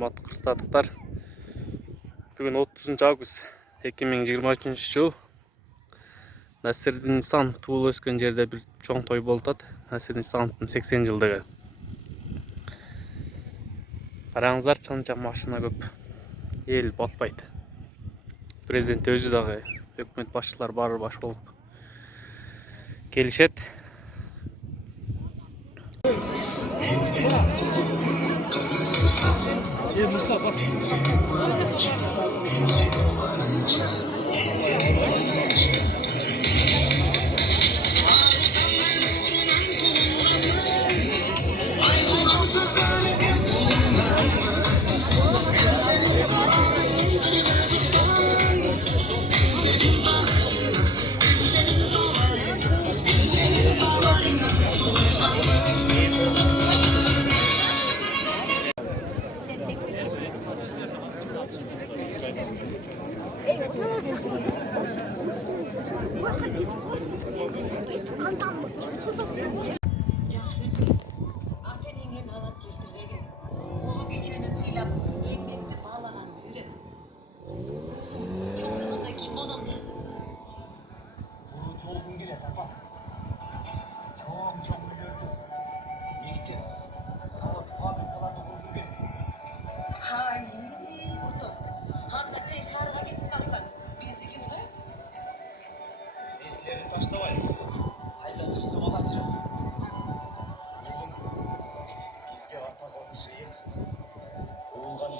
Урматтуу кыргызстандыктар. Бүгүн 30 август 2023 жыл. Насирдин Нисан туулуп өскөн жерде бир чоң той болуп атат. Насирдин Нисановдун 80 жылдыгы. Караңыздар, чынча машина көп. Эл батпайт. Президент өзү дагы, өкмөт башчылары баары баш болуп келишет. Musa bas.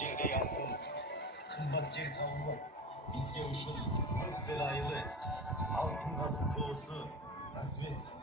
жерде ясын, кымбат жер табылып, бизге ушул көк белайылы алтын казык тоосу насып этсин.